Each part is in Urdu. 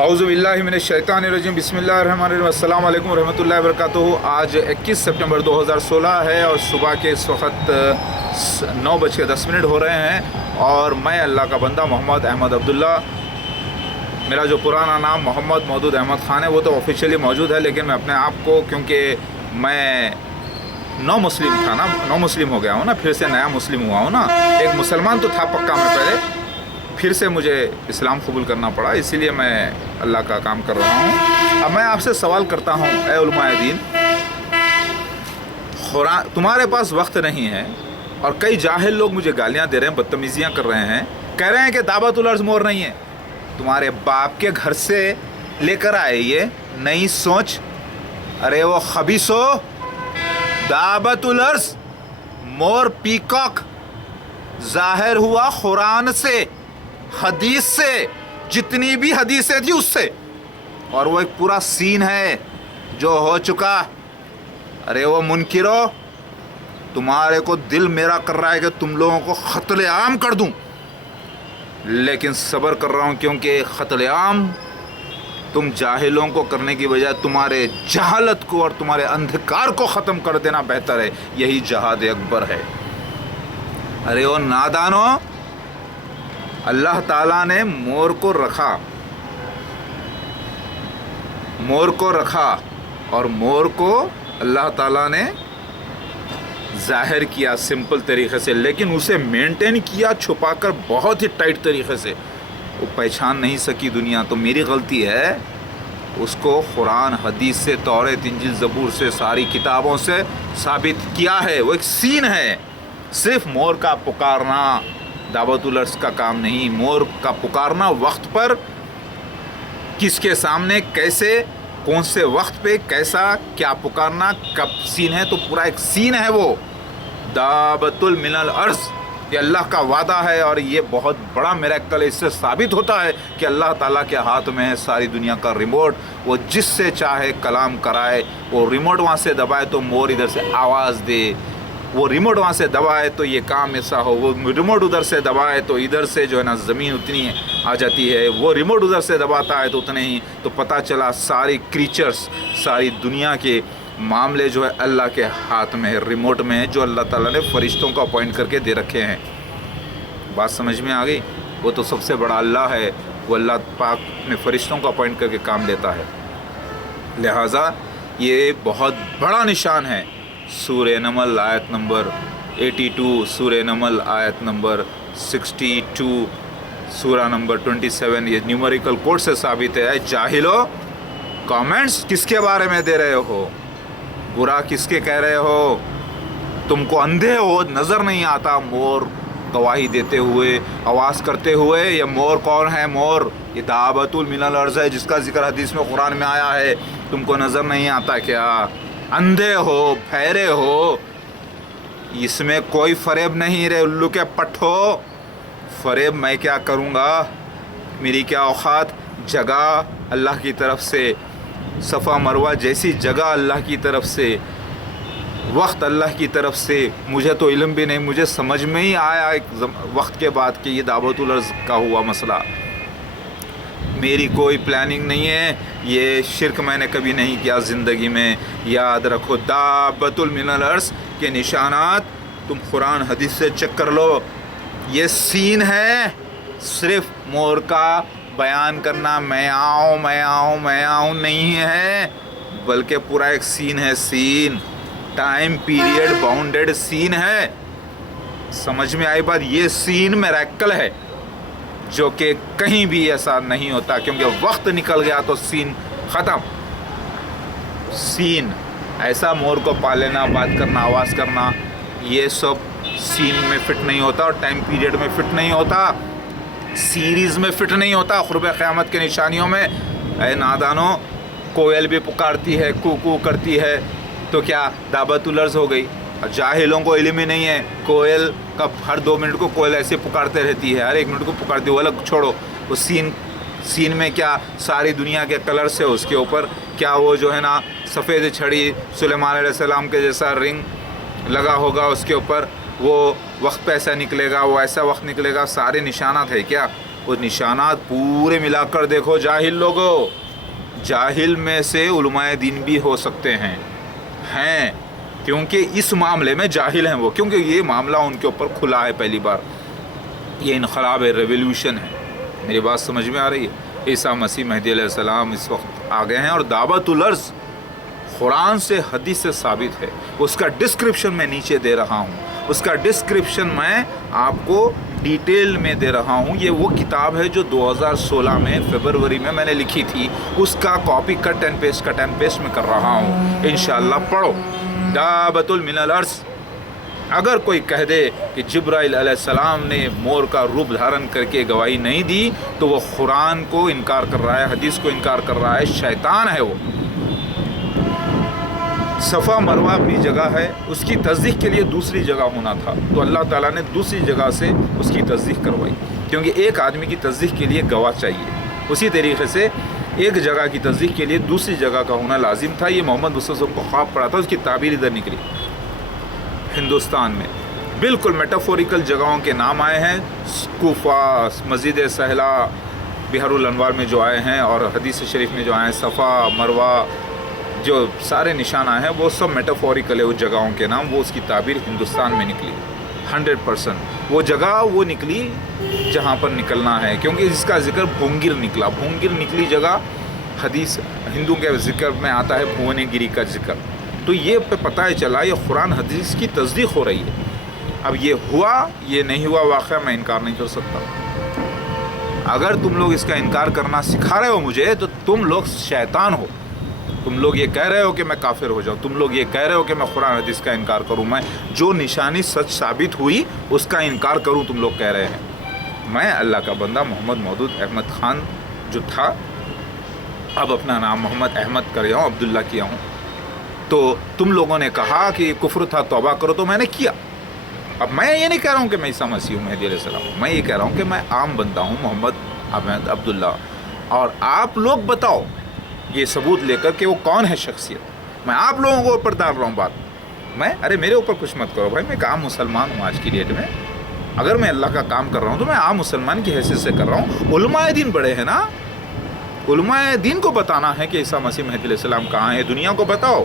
اعوذ باللہ من الشیطان الرجیم، بسم اللہ الرحمن الرحیم، السلام علیکم ورحمۃ اللہ وبرکاتہ۔ آج 21 سپٹمبر 2016 ہے اور صبح کے اس وقت 9:10 ہو رہے ہیں، اور میں اللہ کا بندہ محمد احمد عبداللہ، میرا جو پرانا نام محمد مودود احمد خان ہے وہ تو آفیشیلی موجود ہے، لیکن میں اپنے آپ کو، کیونکہ میں نو مسلم ہو گیا ہوں نا، پھر سے نیا مسلم ہوا ہوں نا۔ ایک مسلمان تو تھا پکا میں پہلے، پھر سے مجھے اسلام قبول کرنا پڑا، اسی لیے میں اللہ کا کام کر رہا ہوں۔ اب میں آپ سے سوال کرتا ہوں، اے علماء دین، تمہارے پاس وقت نہیں ہے اور کئی جاہل لوگ مجھے گالیاں دے رہے ہیں، بدتمیزیاں کر رہے ہیں، کہہ رہے ہیں کہ دعوت الارض مور نہیں ہے۔ تمہارے باپ کے گھر سے لے کر آئے یہ نئی سوچ، ارے وہ خبیثو، دعوت الارض مور پیکاک ظاہر ہوا قرآن سے، حدیث سے، جتنی بھی حدیثیں تھی اس سے، اور وہ ایک پورا سین ہے جو ہو چکا۔ ارے وہ منکرو، تمہارے کو دل میرا کر رہا ہے کہ تم لوگوں کو قتل عام کر دوں، لیکن صبر کر رہا ہوں، کیونکہ قتل عام تم جاہلوں کو کرنے کی بجائے تمہارے جہالت کو اور تمہارے اندھکار کو ختم کر دینا بہتر ہے، یہی جہاد اکبر ہے۔ ارے وہ نادانو، اللہ تعالیٰ نے مور کو رکھا اور مور کو اللہ تعالیٰ نے ظاہر کیا سمپل طریقے سے، لیکن اسے مینٹین کیا چھپا کر بہت ہی ٹائٹ طریقے سے، وہ پہچان نہیں سکی دنیا۔ تو میری غلطی ہے، اس کو قرآن حدیث سے، توریت انجیل زبور سے، ساری کتابوں سے ثابت کیا ہے۔ وہ ایک سین ہے، صرف مور کا پکارنا دعوت الارض کا کام نہیں۔ مور کا پکارنا وقت پر، کس کے سامنے، کیسے، کون سے وقت پہ، کیسا، کیا پکارنا، کب سین ہے، تو پورا ایک سین ہے وہ دعوت من الارض۔ یہ اللہ کا وعدہ ہے اور یہ بہت بڑا میریکل ہے۔ اس سے ثابت ہوتا ہے کہ اللہ تعالیٰ کے ہاتھ میں ہے ساری دنیا کا ریموٹ، وہ جس سے چاہے کلام کرائے، وہ ریموٹ وہاں سے دبائے تو مور ادھر سے آواز دے، وہ ریموٹ وہاں سے دبائے تو یہ کام ایسا ہو، وہ ریموٹ ادھر سے دبائے تو ادھر سے جو ہے نا زمین اتنی آ جاتی ہے، وہ ریموٹ ادھر سے دباتا ہے تو اتنے ہی، تو پتہ چلا ساری کریچرز، ساری دنیا کے معاملے جو ہے اللہ کے ہاتھ میں ہے، ریموٹ میں ہے، جو اللہ تعالیٰ نے فرشتوں کو اپوائنٹ کر کے دے رکھے ہیں۔ بات سمجھ میں آ گئی؟ وہ تو سب سے بڑا اللہ ہے، وہ اللہ پاک میں فرشتوں کو اپوائنٹ کر کے کام لیتا ہے، لہٰذا یہ بہت بڑا نشان ہے۔ سورہ نمل آیت نمبر 82، سورہ نمل آیت نمبر 62، سورہ نمبر 27، یہ نیومیریکل کوڈ سے ثابت ہے۔ جاہلو، کامنٹس کس کے بارے میں دے رہے ہو؟ برا کس کے کہہ رہے ہو؟ تم کو اندھے ہو، نظر نہیں آتا مور گواہی دیتے ہوئے، آواز کرتے ہوئے؟ یہ مور کون ہے؟ مور یہ دعوت من الارض ہے، جس کا ذکر حدیث میں، قرآن میں آیا ہے۔ تم کو نظر نہیں آتا کیا؟ اندھے ہو، پھیرے ہو؟ اس میں کوئی فریب نہیں رے الو کے پٹھو، فریب میں کیا کروں گا، میری کیا اوقات؟ جگہ اللہ کی طرف سے، صفا مروہ جیسی جگہ اللہ کی طرف سے، وقت اللہ کی طرف سے، مجھے تو علم بھی نہیں، مجھے سمجھ میں ہی آیا ایک وقت کے بعد کہ یہ دعوت الارض کا ہوا مسئلہ۔ میری کوئی پلاننگ نہیں ہے، یہ شرک میں نے کبھی نہیں کیا زندگی میں۔ یاد رکھو، دعوت من الارض کے نشانات تم قرآن حدیث سے چیک کر لو، یہ سین ہے، صرف مور کا بیان کرنا، میں آؤں نہیں ہے، بلکہ پورا ایک سین ہے، سین، ٹائم پیریڈ باؤنڈیڈ سین ہے۔ سمجھ میں آئی بات؟ یہ سین میریکل ہے جو کہ کہیں بھی ایسا نہیں ہوتا، کیونکہ وقت نکل گیا تو سین ختم۔ سین ایسا مور کو پا لینا، بات کرنا، آواز کرنا، یہ سب سین میں فٹ نہیں ہوتا، اور ٹائم پیریڈ میں فٹ نہیں ہوتا، سیریز میں فٹ نہیں ہوتا۔ قرب قیامت کے نشانیوں میں، اے نادانو، کوئل بھی پکارتی ہے، کو کرتی ہے، تو کیا دعوت الارض ہو گئی؟ جاہلوں کو علم ہی نہیں ہے، کوئل کا ہر 2 منٹ کو کوئل ایسے پکارتے رہتی ہے، ہر 1 منٹ کو پکارتی ہے، وہ الگ چھوڑو، وہ سین میں کیا ساری دنیا کے کلرس ہے اس کے اوپر، کیا وہ جو ہے نا سفید چھڑی سلیمان علیہ السلام کے جیسا رنگ لگا ہوگا اس کے اوپر، وہ وقت پہ ایسا نکلے گا، وہ ایسا وقت نکلے گا، سارے نشانات ہے کیا وہ نشانات پورے ملا کر دیکھو جاہل لوگوں، جاہل میں سے علماء دین بھی ہو سکتے ہیں کیونکہ اس معاملے میں جاہل ہیں وہ، کیونکہ یہ معاملہ ان کے اوپر کھلا ہے پہلی بار، یہ انقلاب ہے، ریولیوشن ہے۔ میری بات سمجھ میں آ رہی ہے؟ عیسیٰ مسیح مہدی علیہ السلام اس وقت آ گئے ہیں، اور دعوت الارض قرآن سے حدیث سے ثابت ہے۔ اس کا ڈسکرپشن میں نیچے دے رہا ہوں، اس کا ڈسکرپشن میں آپ کو ڈیٹیل میں دے رہا ہوں۔ یہ وہ کتاب ہے جو 2016 میں فروری میں نے لکھی تھی، اس کا کاپی کٹ اینڈ پیسٹ میں کر رہا ہوں۔ انشاءاللہ پڑھو دعوت من الارض۔ اگر کوئی کہہ دے کہ جبرائیل علیہ السلام نے مور کا روپ دھارن کر کے گواہی نہیں دی تو وہ قرآن کو انکار کر رہا ہے، حدیث کو انکار کر رہا ہے، شیطان ہے وہ۔ صفا مروہ اپنی جگہ ہے، اس کی تصدیق کے لیے دوسری جگہ ہونا تھا، تو اللہ تعالیٰ نے دوسری جگہ سے اس کی تصدیق کروائی، کیونکہ ایک آدمی کی تصدیق کے لیے گواہ چاہیے۔ اسی طریقے سے ایک جگہ کی تصدیق کے لیے دوسری جگہ کا ہونا لازم تھا۔ یہ محمد مصطفیٰ کو خواب پڑا تھا، اس کی تعبیر ادھر نکلی۔ ہندوستان میں بالکل میٹافوریکل جگہوں کے نام آئے ہیں، کوفہ، مسجد سہلا، بحر الانوار میں جو آئے ہیں، اور حدیث شریف میں جو آئے ہیں، صفا مروہ، جو سارے نشان آئے ہیں وہ سب میٹافوریکل ہے۔ اس جگہوں کے نام، وہ اس کی تعبیر ہندوستان میں نکلی 100%۔ وہ جگہ وہ نکلی جہاں پر نکلنا ہے، کیونکہ اس کا ذکر بھونگیر نکلا، بھونگیر نکلی جگہ حدیث ہندو کے ذکر میں آتا ہے بھونے گری کا ذکر، تو یہ پہ پتہ چلا یہ قرآن حدیث کی تصدیق ہو رہی ہے۔ اب یہ ہوا یہ نہیں ہوا واقعہ میں انکار نہیں کر سکتا۔ اگر تم لوگ اس کا انکار کرنا سکھا رہے ہو مجھے تو تم لوگ شیطان ہو۔ تم لوگ یہ کہہ رہے ہو کہ میں کافر ہو جاؤں، تم لوگ یہ کہہ رہے ہو کہ میں قرآن حدیث کا انکار کروں، میں جو نشانی سچ ثابت ہوئی اس کا انکار کروں، تم لوگ کہہ رہے ہیں۔ میں اللہ کا بندہ محمد مودود احمد خان جو تھا، اب اپنا نام محمد احمد کر گیا ہوں، عبداللہ کیا ہوں، تو تم لوگوں نے کہا کہ یہ کفر تھا، توبہ کرو، تو میں نے کیا۔ اب میں یہ نہیں کہہ رہا ہوں کہ میں عیسیٰ مسیح ہوں، مہدی علیہ السلام، میں یہ کہہ رہا ہوں کہ میں عام بندہ ہوں، محمد احمد عبداللہ، اور آپ لوگ بتاؤ یہ ثبوت لے کر کہ وہ کون ہے شخصیت۔ میں آپ لوگوں کو اوپر ڈال رہا ہوں بات، ارے میرے اوپر کچھ مت کرو بھائی، میں ایک عام مسلمان ہوں آج کی ڈیٹ میں۔ اگر میں اللہ کا کام کر رہا ہوں تو میں عام مسلمان کی حیثیت سے کر رہا ہوں۔ علماء دین بڑے ہیں نا، علماء دین کو بتانا ہے کہ عیسیٰ مسیح مہدی علیہ السلام کہاں ہے، دنیا کو بتاؤ۔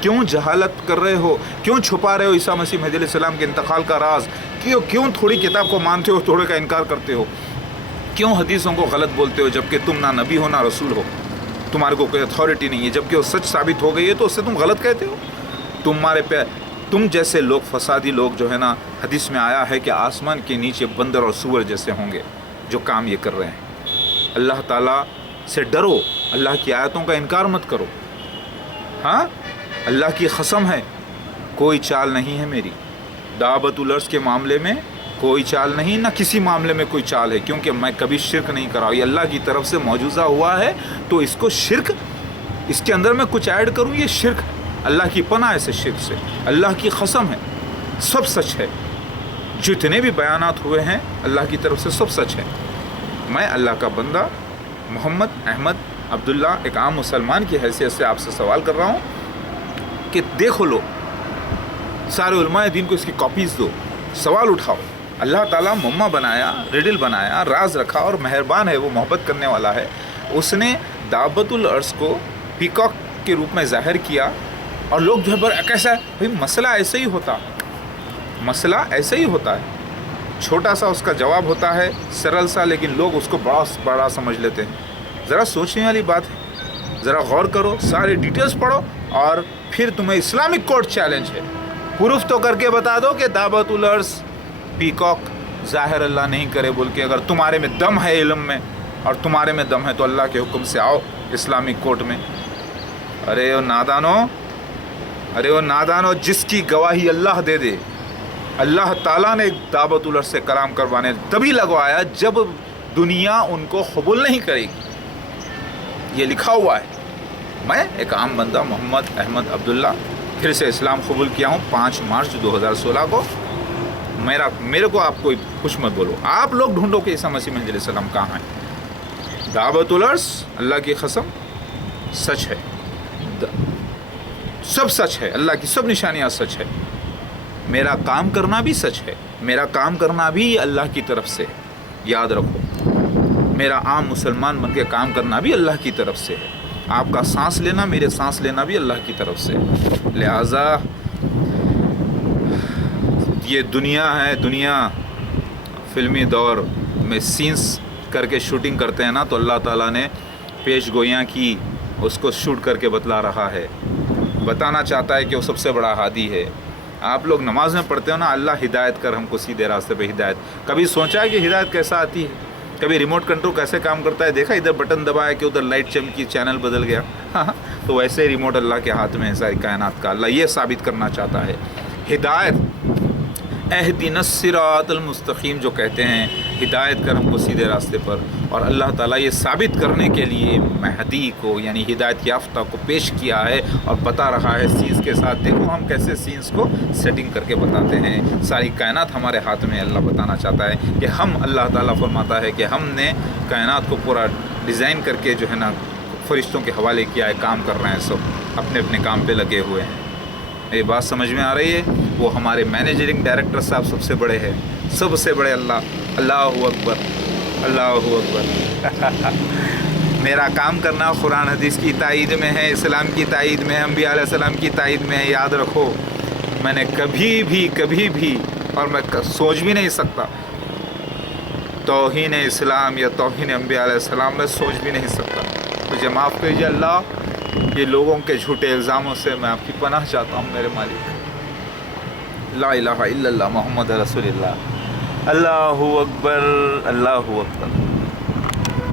کیوں جہالت کر رہے ہو، کیوں چھپا رہے ہو عیسیٰ مسیح مہدی علیہ السلام کے انتقال کا راز، کیوں تھوڑی کتاب کو مانتے ہو تھوڑے کا انکار کرتے ہو، کیوں حدیثوں کو غلط بولتے ہو جبکہ تم نہ نبی ہو نہ رسول ہو، تمہارے کو کوئی اتھارٹی نہیں ہے، جبکہ وہ سچ ثابت ہو گئی ہے تو اس سے تم غلط کہتے ہو۔ تم جیسے لوگ، فسادی لوگ جو ہے نا، حدیث میں آیا ہے کہ آسمان کے نیچے بندر اور سور جیسے ہوں گے جو کام یہ کر رہے ہیں۔ اللہ تعالیٰ سے ڈرو، اللہ کی آیتوں کا انکار مت کرو۔ ہاں، اللہ کی قسم ہے کوئی چال نہیں ہے میری دعوت الارض کے معاملے میں، کوئی چال نہیں، نہ کسی معاملے میں کوئی چال ہے، کیونکہ میں کبھی شرک نہیں کرا۔ یہ اللہ کی طرف سے معجزہ ہوا ہے تو اس کو شرک، اس کے اندر میں کچھ ایڈ کروں یہ شرک، اللہ کی پناہ ایسے شرک سے، اللہ کی قسم ہے سب سچ ہے، جتنے بھی بیانات ہوئے ہیں اللہ کی طرف سے سب سچ ہے۔ میں اللہ کا بندہ محمد احمد عبداللہ ایک عام مسلمان کی حیثیت سے آپ سے سوال کر رہا ہوں کہ دیکھو لو، سارے علماء دین کو اس کی کاپیز دو، سوال اٹھاؤ۔ اللہ تعالیٰ مما بنایا، ریڈل بنایا، راز رکھا، اور مہربان ہے، وہ محبت کرنے والا ہے۔ اس نے دعوت الارض کو پیکاک کے روپ میں ظاہر کیا، اور لوگ جو ہے کیسا ہے بھائی، مسئلہ ایسے ہی ہوتا، مسئلہ ایسے ہی ہوتا ہے، چھوٹا سا اس کا جواب ہوتا ہے، سرل سا، لیکن لوگ اس کو بڑا سمجھ لیتے ہیں۔ ذرا سوچنے والی بات ہے، ذرا غور کرو، سارے ڈیٹیلز پڑھو، اور پھر تمہیں اسلامک کورٹ چیلنج ہے، پروف تو کر کے بتا دو کہ دعوت الارض پیکاک ظاہر اللہ نہیں کرے بول کے۔ اگر تمہارے میں دم ہے علم میں، اور تمہارے میں دم ہے تو اللہ کے حکم سے آؤ اسلامک کورٹ میں۔ ارے وہ نادانو، جس کی گواہی اللہ دے دے، اللہ تعالیٰ نے دعوت الارض سے کلام کروانے تبھی لگوایا جب دنیا ان کو قبول نہیں کرے گی، یہ لکھا ہوا ہے۔ میں ایک عام بندہ محمد احمد عبداللہ پھر سے اسلام قبول کیا ہوں 5 مارچ 2016 کو۔ میرے کو آپ کوئی کچھ مت بولو، آپ لوگ ڈھونڈو کہ عیسیٰ مسیح علیہ السلام کہاں ہیں۔ دعوت الارض اللہ کی قسم سچ ہے، سب سچ ہے، اللہ کی سب نشانیاں سچ ہے، میرا کام کرنا بھی سچ ہے، میرا کام کرنا بھی اللہ کی طرف سے، یاد رکھو۔ میرا عام مسلمان بن کے کام کرنا بھی اللہ کی طرف سے ہے، آپ کا سانس لینا، میرے سانس لینا بھی اللہ کی طرف سے ہے۔ لہٰذا یہ دنیا ہے، دنیا فلمی دور میں سینس کر کے شوٹنگ کرتے ہیں نا، تو اللہ تعالیٰ نے پیش گوئیاں کی، اس کو شوٹ کر کے بتلا رہا ہے، بتانا چاہتا ہے کہ وہ سب سے بڑا ہادی ہے۔ آپ لوگ نماز میں پڑھتے ہو نا، اللہ ہدایت کر ہم کو سیدھے راستے پہ ہدایت، کبھی سوچا ہے کہ ہدایت کیسا آتی ہے؟ کبھی ریموٹ کنٹرول کیسے کام کرتا ہے دیکھا؟ ادھر بٹن دبایا کہ ادھر لائٹ چمکی، چینل بدل گیا تو ویسے ہی ریموٹ اللہ کے ہاتھ میں ہے ساری کائنات کا۔ اللہ یہ ثابت کرنا چاہتا ہے ہدایت، اہدنا الصراط المستقیم جو کہتے ہیں، ہدایت کر ہم کو سیدھے راستے پر، اور اللہ تعالیٰ یہ ثابت کرنے کے لیے مہدی کو یعنی ہدایت یافتہ کو پیش کیا ہے اور بتا رہا ہے سینس کے ساتھ، دیکھو ہم کیسے سینس کو سیٹنگ کر کے بتاتے ہیں، ساری کائنات ہمارے ہاتھ میں۔ اللہ بتانا چاہتا ہے کہ ہم، اللہ تعالیٰ فرماتا ہے کہ ہم نے کائنات کو پورا ڈیزائن کر کے جو ہے نا فرشتوں کے حوالے کیا ہے، کام کر رہے ہیں، سب اپنے اپنے کام پہ لگے ہوئے ہیں۔ یہ بات سمجھ میں آ رہی ہے؟ وہ ہمارے مینیجرنگ ڈائریکٹر صاحب سب سے بڑے ہیں، سب سے بڑے اللہ، اللہ اکبر، اللہ اکبر میرا کام کرنا قرآن حدیث کی تائید میں ہے، اسلام کی تائید میں ہے، انبیاء علیہ السلام کی تائید میں ہے۔ یاد رکھو، میں نے کبھی بھی اور میں سوچ بھی نہیں سکتا توہین اسلام یا توہین انبیاء علیہ السلام میں سوچ بھی نہیں سکتا۔ مجھے معاف کیجیے اللہ، یہ لوگوں کے جھوٹے الزاموں سے میں آپ کی پناہ چاہتا ہوں میرے مالک۔ لا الہ الا اللہ محمد رسول اللہ، اللہ اکبر، اللہ اکبر۔